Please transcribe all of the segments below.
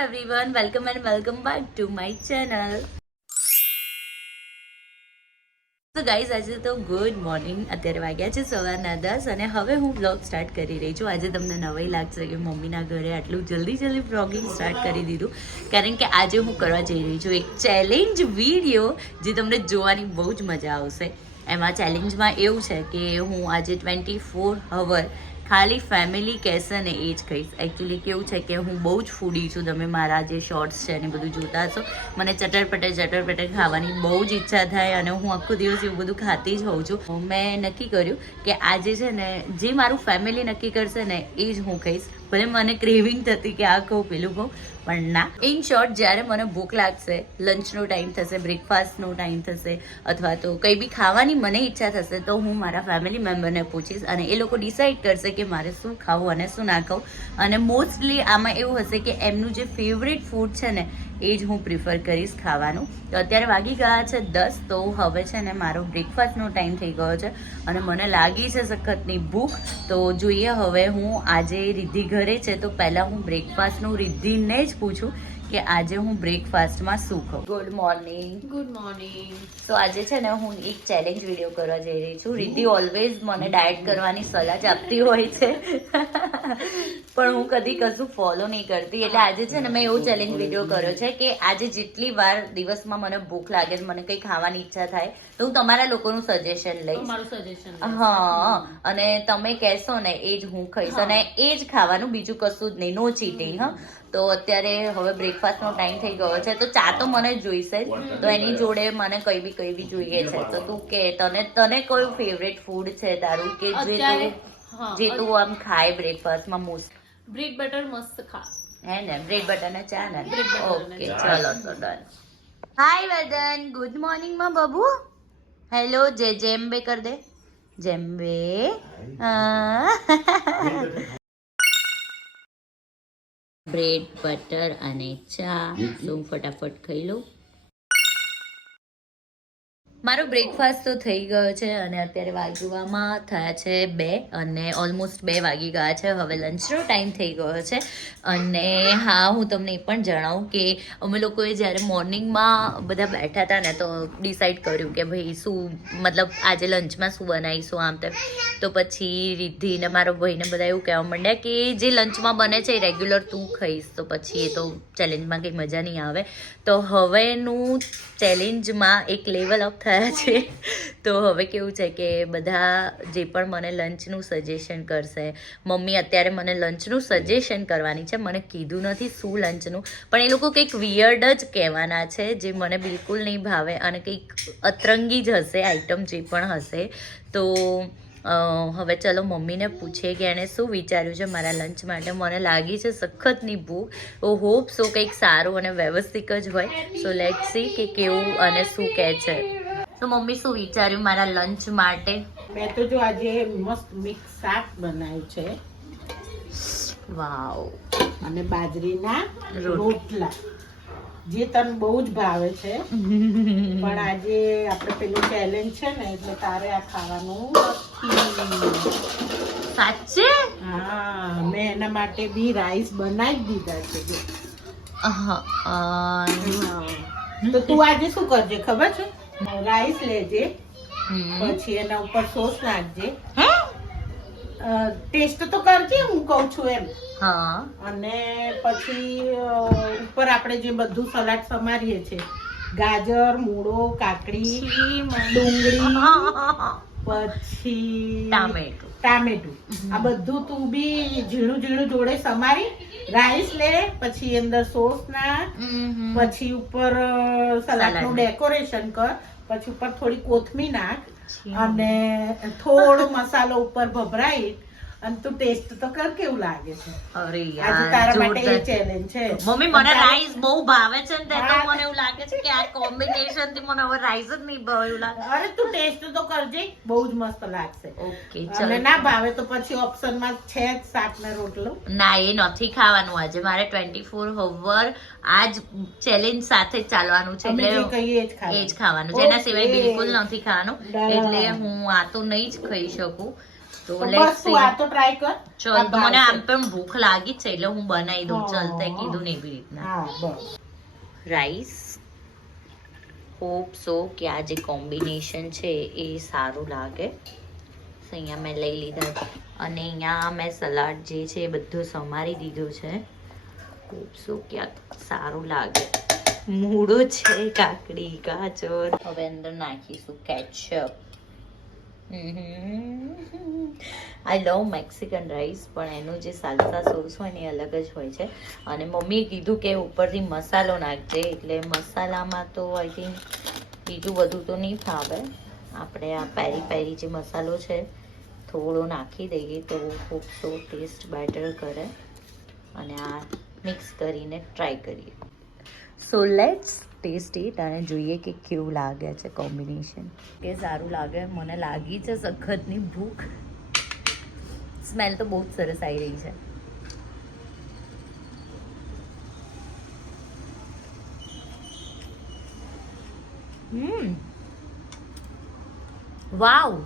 everyone. Welcome and welcome back to my channel. તો guys આજે તો ગુડ મોર્નિંગ અત્યારે વાગ્યા છે સવારના દસ અને હવે હું બ્લોગ સ્ટાર્ટ કરી રહી છું. આજે તમને નવાઈ લાગશે કે મમ્મીના ઘરે આટલું જલ્દી જલ્દી બ્લોગિંગ સ્ટાર્ટ કરી દીધું. કારણ કે આજે હું કરવા જઈ રહી છું એક ચેલેન્જ વીડિયો જે તમને જોવાની બહુ જ મજા આવશે. એમાં ચેલેન્જમાં એવું છે કે હું આજે ટ્વેન્ટી ફોર હવર ખાલી ફેમિલી કહેશે ને એ જ કહીશ. એકચ્યુઅલી કેવું છે કે હું બહુ જ ફૂડી છું. તમે મારા જે શોર્ટ્સ છે ને બધું જોતા હશો. મને ચટરપટે ચટરપટે ખાવાની બહુ જ ઈચ્છા થાય અને હું આખો દિવસ એવું બધું ખાતી જ હોઉં છું. મેં નક્કી કર્યું કે આજે છે ને જે મારું ફેમિલી નક્કી કરશે ને એ જ હું ખાઈશ ભલે મને ક્રેવિંગ થતી કે આ કહું, પેલું કહું. પણ ના. ઇન શોર્ટ જ્યારે મને ભૂખ લાગશે લંચનો ટાઈમ થશે બ્રેકફાસ્ટનો ટાઈમ થશે, અથવા તો કંઈ બી ખાવાની મને ઈચ્છા થશે, તો હું મારા ફેમિલી મેમ્બરને પૂછીશ અને એ લોકો ડિસાઈડ કરશે કે મારે શું ખાવું અને શું ના ખાવું. અને મોસ્ટલી આમાં એવું હશે કે એમનું જે ફેવરેટ ફૂડ છે ને એ જ હું પ્રિફર કરીશ ખાવાનું. તો અત્યારે વાગી ગયા છે દસ તો હવે છે ને મારો બ્રેકફાસ્ટનો ટાઈમ થઈ ગયો છે અને મને લાગી છે સખતની ભૂખ. તો જોઈએ હવે હું આજે રિદ્ધિ ઘરે છે તો પહેલાં હું બ્રેકફાસ્ટનું રિદ્ધિને જ પૂછું કે આજે હું બ્રેકફાસ્ટમાં શું ખાઉં. ગુડ મોર્નિંગ ગુડ મોર્નિંગ તો આજે છે ને હું એક ચેલેન્જ વીડિયો કરવા જઈ રહી છું. રિદ્ધિ ઓલવેઝ મને ડાયટ કરવાની સલાહ જ આપતી હોય છે. પણ હું કદી કશું ફોલો નહીં કરતી. એટલે આજે છે ને મેં એવો ચેલેન્જ વીડિયો કર્યો છે કે આજે જેટલી વાર દિવસમાં મને ભૂખ લાગે મને કંઈ ખાવાની ઈચ્છા થાય તો હું તમારા લોકોનું સજેશન લઈશ. હા અને તમે કહેશો ને એ જ હું ખાઈશ. અને એ જ ખાવાનું બીજું કશું જ નહીં નો ચીટિંગ હા. તો અત્યારે હવે બ્રેકફાસ્ટનો ટાઈમ થઈ ગયો છે તો ચા તો મને જોઈશે જ. તો એની જોડે મને કઈ બી કઈ બી જોઈએ છે. તો તું કે તને તને કયું ફેવરેટ ફૂડ છે તારું કે જે તું જે તું આમ ખાય બ્રેકફાસ્ટમાં મોસ્ટ બ્રેડ બટર મસ્ત ખા. હે ને બ્રેડ બટર ને ચા ને? ઓકે ચલો તો ડન હાય વેદન ગુડ મોર્નિંગમાં બબુ. હેલો જે જેમ્બે કર દે. જેમ્બે બ્રેડ બટર અને ચા. તો ફટાફટ ખાઈ લઉં. મારો બ્રેકફાસ્ટ તો થઈ ગયો છે અને અત્યારે વાગવામાં થયા છે બે અને ઓલમોસ્ટ બે વાગી ગયા છે. હવે લંચનો ટાઈમ થઈ ગયો છે. અને હા, હું તમને એ પણ જણાવું કે અમે લોકોએ જ્યારે મોર્નિંગમાં બધા બેઠા હતા ને તો ડિસાઈડ કર્યું કે ભાઈ શું, મતલબ આજે લંચમાં શું બનાવીશું આમ તેમ. તો પછી રિદ્ધિને મારો ભાઈને બધા એવું કહેવા માંડ્યા કે જે લંચમાં બને છે એ રેગ્યુલર તું ખાઈશ. તો પછી એ તો ચેલેન્જમાં કંઈ મજા નહીં આવે. તો હવેનું ચેલેન્જમાં એક લેવલ અપ થયા છે. તો હવે કેવું છે કે બધા જે પણ મને લંચનું સજેશન કરશે, મમ્મી અત્યારે મને લંચનું સજેશન કરવાની છે. મને કીધું નથી શું લંચનું. પણ એ લોકો કંઈક વિયર્ડ જ કહેવાના છે, જે મને બિલકુલ નહીં ભાવે અને કંઈક અતરંગી જ હશે આઈટમ જે પણ હશે. તો હવે ચલો મમ્મીને પૂછીએ કે એણે શું વિચાર્યું છે મારા લંચ માટે. મને લાગી છે સખતની ભૂખ. ઓ હોપ સો કંઈક સારું અને વ્યવસ્થિત જ હોય. સો લેટ સી કે કેવું અને શું કહે છે. તો મમ્મી શું વિચાર્યું મારા લંચ માટે? મેં તો જો આજે મસ્ત મિક્સ શાક બનાવ્યું છે. વાવ. અને બાજરીના રોટલા. જે તને બહુ જ ભાવે છે. પણ આજે આપણે પેલું ચેલેન્જ છે ને એટલે તારે આ ખાવાનું સાચે? હા મેં એના માટે બી રાઈસ બનાવી દીધા છે. તો તું આજે શું કરજે ખબર છે? રાઈસ લેજે પછી એના ઉપર સોસ નાખજે. ટેસ્ટ તો કરજે હું કહું છું એમ. હા. અને પછી ઉપર આપણે જે બધું સલાડ સમારીએ છે ગાજર મૂળો કાકડી ડુંગળી પછી ટામેટું. ટામેટું. આ બધું તું બી ઝીણું ઝીણું જોડે સમારી રાઈસ લે પછી અંદર સોસ નાખ પછી ઉપર સલાડ સલાડનું ડેકોરેશન કર પછી ઉપર થોડી કોથમી નાખ અને થોડો મસાલો ઉપર ભભરાઈ અને તું ટેસ્ટ તો કર કેવું લાગે છે? અરે યાર તારા માટે ચેલેન્જ છે. મમ્મી મને રાઈસ બહુ ભાવે છે ને તે મને એવું લાગે છે કે આ કોમ્બિનેશનથી મને હવે રાઈસ જ નહીં ભાવે એવું લાગે. અરે તું ટેસ્ટ તો કરજે બહુ જ મસ્ત લાગશે. ઓકે અને ના ભાવે તો પછી ઓપ્શનમાં છે જ શાક ને રોટલો. ના એ નથી ખાવાનું આજે. મારે ટ્વેન્ટી ફોર આજ ચેલેન્જ સાથે ચાલવાનું છે એટલે એ ખાવાનું. જ ખાવાનું. છે એના સિવાય બિલકુલ નથી ખાવાનું. એટલે હું આ તો નહીં જ ખાઈ શકું. તો બસ તું આ તો ટ્રાય કર. ચલ મને આમ પણ ભૂખ લાગી છે એટલે હું બનાવી દઉં. ચલ તે કીધું ને એવી રીતના. રાઈસ હોપ સો કે આ જે કોમ્બિનેશન છે એ સારું લાગે. અહીંયા મેં લઈ લીધા અને અહીંયા મેં સલાડ જે છે એ બધું સમારી દીધું છે. હોપ સો ક્યાંક સારું લાગે. મૂળો છે કાકડી ગાજર. હવે અંદર નાખીશું ketchup I love Mexican rice પણ એનું જે સાલસા સોસ હોય ને એ અલગ જ હોય છે. અને મમ્મીએ કીધું કે ઉપરથી મસાલો નાખજે, એટલે મસાલામાં તો આઈ થિંક બીજું બધું તો નહીં ફાવે આપણે આ પેરી પેરી જે મસાલો છે, થોડો નાખી દઈએ તો ખૂબ સો ટેસ્ટ બેટર કરે. અને આ મિક્સ કરીને ટ્રાય કરીએ. સો લેટ્સ ટેસ્ટ ઇટ અને જોઈએ કે કેવું લાગે છે કોમ્બિનેશન. કે સારું લાગે, મને લાગી છે સખતની ભૂખ. સ્મેલ તો બહુ જ સરસ આવી રહી છે. હમ. વાવ.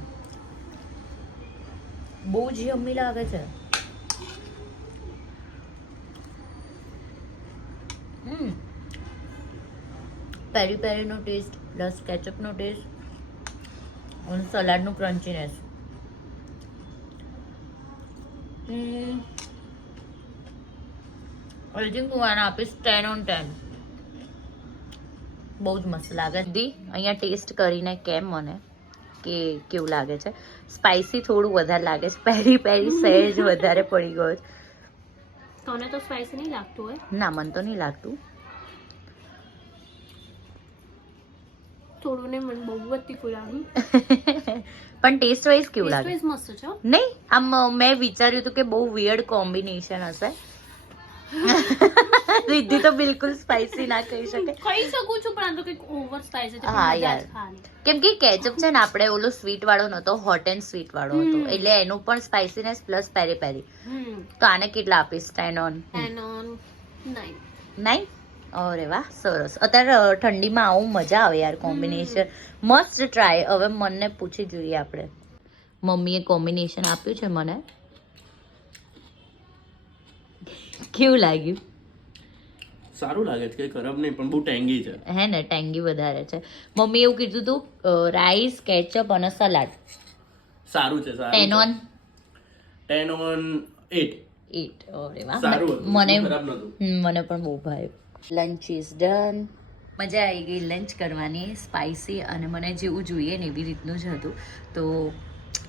બહુ જ યમ્મી લાગે છે. હમ. પેરી પેરીનો ટેસ્ટ પ્લસ કેચઅપનો ટેસ્ટ અને સલાડનું ક્રન્ચીનેસ આઈ થિંક હું આને આપીશ ટેન ઓન ટેન બહુ જ મસ્ત લાગે દી અહીંયા ટેસ્ટ કરીને કેમ મને? કે કેવું લાગે છે? સ્પાઇસી થોડું વધારે લાગે છે. પેરી પેરી સહેજ વધારે પડી ગયો છે. તને તો સ્પાઇસી નહીં લાગતું હોય? ના મને તો નહીં લાગતું. થોડું ને મને બહુ જ તીખું લાગ્યું પણ ટેસ્ટ વાઇઝ કેવું લાગે? ટેસ્ટ મસ્ત છે નહીં આમ મેં વિચાર્યું હતું કે બહુ વિયર્ડ કોમ્બિનેશન હશે. રિદ્ધિ તો બિલકુલ સ્પાઇસી ના કહી શકે. કહી શકું છું પણ આ તો કંઈક ઓવર સ્પાઈસી છે હા, યાર. કેમ કે કેચઅપ છે ને આપણે ઓલો સ્વીટ વાળો નતો હોટ એન્ડ સ્વીટ વાળો હતો. એટલે એનું પણ સ્પાઇસીનેસ પ્લસ પેરી પેરી તો આને કેટલા આપીશ? Ten on ten on nine nine અરે વાહ સરસ. અત્યારે ઠંડીમાં આવું મજા આવે યાર કોમ્બિનેશન મસ્ત ટ્રાય હવે મનને પૂછી જોઈએ આપણે. મમ્મીએ કોમ્બિનેશન આપ્યું છે મને. કેવું લાગ્યું? સારું લાગે છે કે ખરાબ નહીં પણ બહુ ટેંગી છે. હે ને ટેંગી વધારે છે. મમ્મી એવું કીધું હતું રાઈસ કેચઅપ અને સલાડ સારું છે ten on ten on eight eight ઓરે વાહ. સારું મને મને પણ બહુ ભાવ્યું. લંચ ઇઝ ડન મજા આવી ગઈ લંચ કરવાની સ્પાઇસી અને મને જેવું જોઈએ ને એવી રીતનું જ હતું. તો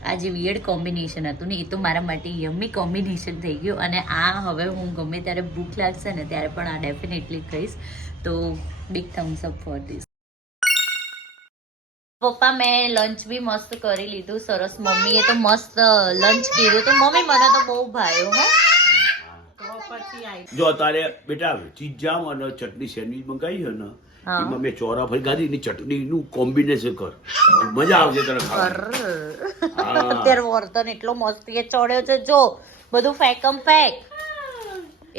આ જે વિયર્ડ કોમ્બિનેશન હતું ને, એ તો મારા માટે યમ્મી કોમ્બિનેશન થઈ ગયું અને આ હવે હું ગમે ત્યારે ભૂખ લાગશે ને ત્યારે પણ આ ડેફિનેટલી ખાઈશ. તો big thumbs up for this પપ્પા, મેં લંચ બી મસ્ત કરી લીધું, સરસ. મમ્મીએ તો મસ્ત લંચ કર્યું. તો મમ્મી, મને તો બહુ ભાવ્યું, હો. જો તારે બેટા ચીજામ અને ચટણી સેન્ડવિચ મંગાવી છે ને એમાં મેં ચોરા ફરી ખાધી ચટણી નું કોમ્બિનેશન કર. મજા આવશે તને અત્યારે વર્તન એટલો મસ્તી ચડ્યો છે. જો બધું ફેકમ ફેક.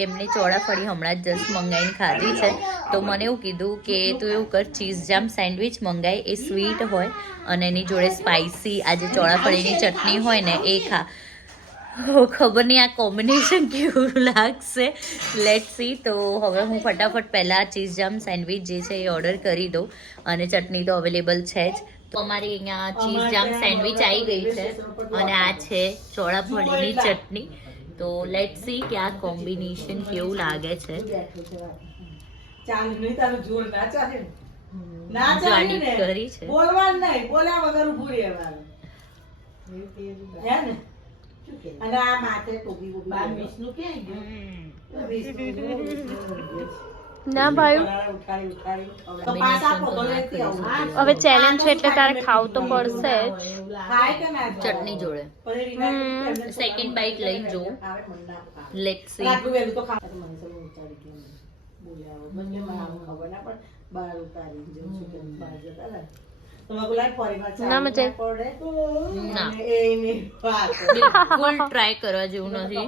એમની ચોળાફળી હમણાં જ જસ્ટ મંગાવીને ખાધી છે. તો મને એવું કીધું કે તું એવું કર ચીઝ જામ સેન્ડવિચ મંગાઈ એ સ્વીટ હોય અને એની જોડે સ્પાઇસી આ જે ચોળાફળીની ચટણી હોય ને એ ખા. ખબર નહીં આ કોમ્બિનેશન કેવું લાગશે? લેટ સી તો હવે હું ફટાફટ પહેલાં ચીઝ જામ સેન્ડવિચ જે છે એ ઓર્ડર કરી દઉં અને ચટણી તો અવેલેબલ છે જ. તો અમારી અહીંયા ચીઝ જામ સેન્ડવિચ આવી ગઈ છે અને આ છે ચોળાફળીની ચટણી. તો લેટ સી કે આ કોમ્બિનેશન કેવું લાગે છે. કરી છે. બોલવાનું નહીં. બોલ્યા વગર ઉભું રહેવાનું. હે ને? અને આ માથે ટોપી બોપી બાર વિષ્ણુ ક્યાં ગયો વિષ્ણુ ના ભાઈ ઉઠાડી ઉઠાડી તો પાછા આપો તો લેતી આવું. હા. હવે challenge છે એટલે તારે ખાવું તો પડશે જ. ખાય કે ના ખાય? ચટણી જોડે પછી રીંગણ એમને તો Second bite લઈને જોઉં. આવે મને ના ભાવે. લેટ સી આટલું વહેલું તો ખાવા તો મને તો ઉતારી કે બોલ્યા વગર. મને મને આમ ખબર ના પણ બહાર ઉતારી જવું છું ના મજા ના. બિલકુલ ટ્રાય કરવા જેવું નથી.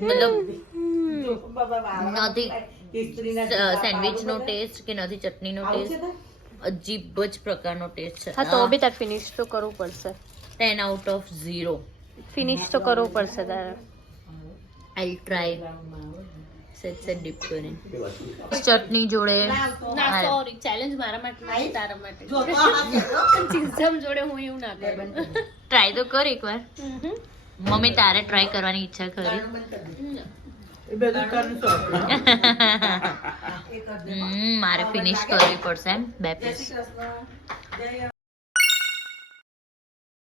મતલબ. નથી. સેન્ડવિચનો ટેસ્ટ કે નથી ચટણીનો ટેસ્ટ અજીબ જ પ્રકારનો ટેસ્ટ હા તો છે બી તાર ફિનિશ તો કરવું પડશે. Ten out of zero finish તો કરવું પડશે તારે. I try set set dip કરીને. ચટણી જોડે. ના સોરી ચેલેન્જ મારા માટે નથી તારા માટે. ચીઝમ જોડે હું એવું ના કરું. ટ્રાય તો કર એકવાર. મમ્મી તારે ટ્રાય કરવાની ઈચ્છા કર. મારે ફિનિશ કરવી પડશે એમ બે પીસ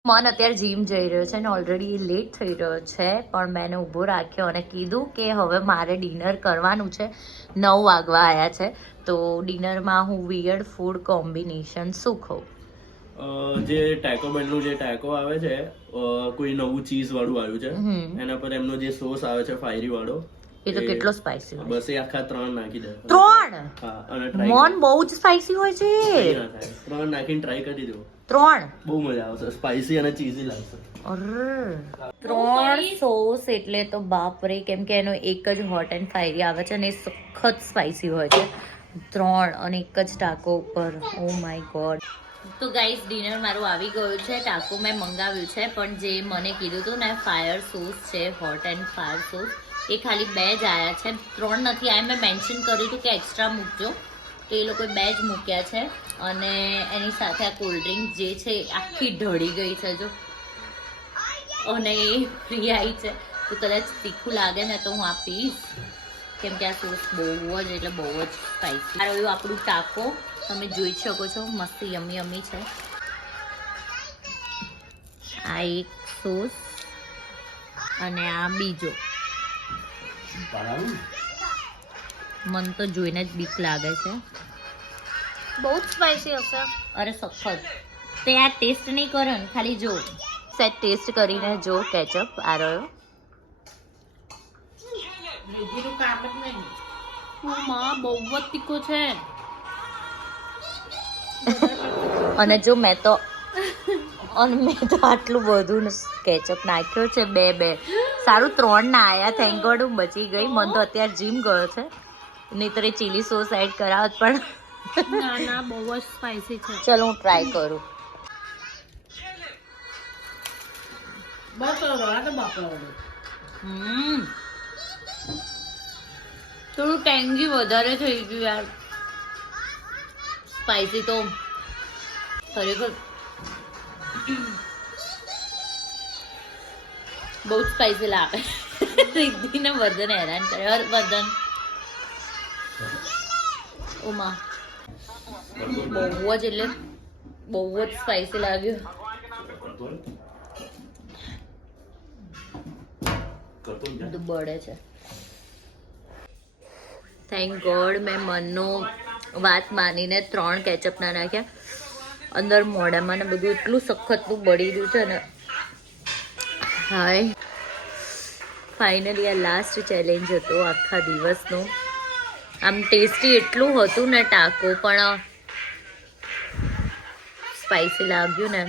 મન અત્યારે જીમ જઈ રહ્યો છે અને ઓલરેડી લેટ થઈ રહ્યો છે પણ મેં એને ઊભો રાખ્યો અને કીધું કે હવે મારે ડિનર કરવાનું છે. નવ વાગવા આવ્યા છે તો ડિનરમાં હું વિયર્ડ ફૂડ કોમ્બિનેશન શું ખાઉં? અ, જે ટેકો બેનનું જે ટેકો આવે છે કોઈ નવું ચીઝ વાળું આવ્યું છે એના પર એમનો જે સોસ આવે છે ફાયરી વાળો એ તો કેટલો સ્પાઇસી હોય બસ એ આખા ત્રણ નાખી દે. ત્રણ? હા અને ટ્રાય મન બહુ જ સ્પાઈસી હોય છે. ત્રણ નાખીને ટ્રાય કરી દો. ત્રણ. બહુ મજા આવશે સ્પાઈસી અને ચીઝી લાગશે ત્રણ સોસ એટલે તો બાપરે કેમ કે એનો એક જ હોટ એન્ડ ફાયરી આવે છે અને એ સખત સ્પાઇસી હોય છે. ત્રણ અને એક જ ટાકો ઉપર. ઓ માય ગોડ તો ગાઈસ ડિનર મારું આવી ગયું છે. ટાકો મેં મંગાવ્યું છે પણ જે મને કીધું હતું ને ફાયર સોસ છે હોટ એન્ડ ફાયર સોસ એ ખાલી બે જ આવ્યા છે. ત્રણ નથી આવ્યા મેં મેન્શન કર્યું હતું કે એક્સ્ટ્રા મૂકજો. તો એ લોકોએ બે જ મૂક્યા છે અને એની સાથે આ કોલ્ડ ડ્રિંક જે છે આખી ઢળી ગઈ છે જો. અને એ ફ્રી આવી છે. તો કદાચ તીખું લાગે ને તો હું આ પીશ કેમ કે આ સોસ બહુ જ એટલે બહુ જ સ્પાઈસી આ રહ્યું આપણું ટાકો. તમે જોઈ શકો છો. મસ્ત યમી યમી છે. આ એક સોસ અને આ બીજો. મન તો જોઈને જ બીક લાગે છે. બહુ જ સ્પાઈસી હશે. અરે સખત. તે આ ટેસ્ટ નહીં કરો ને ખાલી જો. સેટ ટેસ્ટ કરીને જો કેચઅપ આ રહ્યો. બીજું કામ જ નહીં. હું માં બહુ જ તીખો છે. અને જો મેં તો અને મેં તો આટલું બધું કેચઅપ નાખ્યો છે બે બે. સારું ત્રણ ના આયા થેન્ક ગોડ હું બચી ગઈ. મન તો અત્યારે જીમ ગયો છે. નહીતર એ ચીલી સોસ એડ કરાવત પણ. ના ના બહુ જ સ્પાઈસી છે. ચલો હું ટ્રાય કરું. થોડું ટેન્ગી વધારે થઈ ગયું યાર. સ્પાઈસી તો ખરેખર. બહુ સ્પાઈસી લાગે. રિદ્ધિને વર્ધન હેરાન કરે. વર્ધન ઉમા. બહુ જ એટલે બહુ જ સ્પાઈસી લાગ્યું. બળે છે. થેન્ક ગોડ મેં મનનો વાત માનીને ત્રણ કેચઅપ ના નાખ્યા. અંદર મોઢામાં ને બધું એટલું સખતનું બળી રહ્યું છે ને. હાય. ફાઇનલી આ લાસ્ટ ચેલેન્જ હતો આખા દિવસનો. આમ ટેસ્ટી એટલું હતું ને ટાકો, પણ સ્પાઈસી લાગ્યું ને.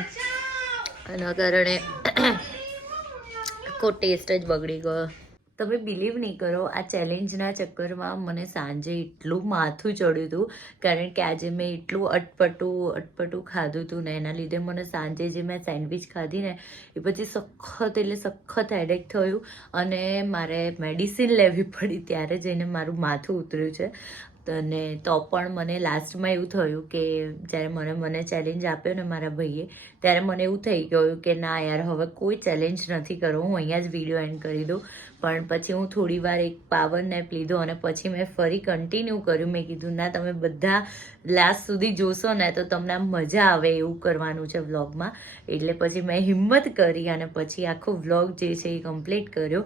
એના કારણે આખો ટેસ્ટ જ બગડી ગયો. તમે બિલીવ નહીં કરો, આ ચેલેન્જના ચક્કરમાં મને સાંજે એટલું માથું ચડ્યું હતું, કારણ કે આજે મેં એટલું અટપટું અટપટું ખાધું હતું ને, એના લીધે મને સાંજે જે મેં સેન્ડવિચ ખાધી ને, એ પછી સખત એટલે સખત હેડેક થયું અને મારે મેડિસિન લેવી પડી ત્યારે જઈને મારું માથું ઉતર્યું છે. અને તો પણ મને લાસ્ટમાં એવું થયું કે જ્યારે મને મને ચેલેન્જ આપ્યો ને મારા ભાઈએ, ત્યારે મને એવું થઈ ગયું કે ના યાર, હવે કોઈ ચેલેન્જ નથી કરવો, હું અહીંયા જ વીડિયો એન્ડ કરી દઉં. પણ પછી હું થોડી વાર એક પાવર નેપ લીધો અને પછી મેં ફરી કન્ટિન્યુ કર્યું. મેં કીધું, ના, તમે બધા લાસ્ટ સુધી જોશો ને તો તમને મજા આવે એવું કરવાનું છે વ્લોગમાં એટલે પછી મેં હિંમત કરી અને પછી આખો વ્લોગ જે છે એ કમ્પ્લીટ કર્યો.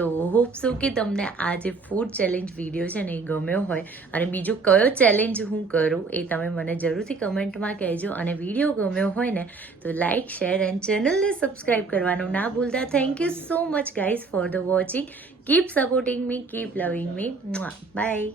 તો હોપ સો કે તમને આ જે ફૂડ ચેલેન્જ વીડિયો છે ને એ ગમ્યો હોય. અને બીજો કયો ચેલેન્જ હું કરું એ તમે મને જરૂરથી કમેન્ટમાં કહેજો. અને વીડિયો ગમ્યો હોય ને તો લાઇક શેર એન્ડ ચેનલને સબસ્ક્રાઈબ કરવાનું ના ભૂલતા. Thank you so much guys for the watching keep supporting me keep loving me bye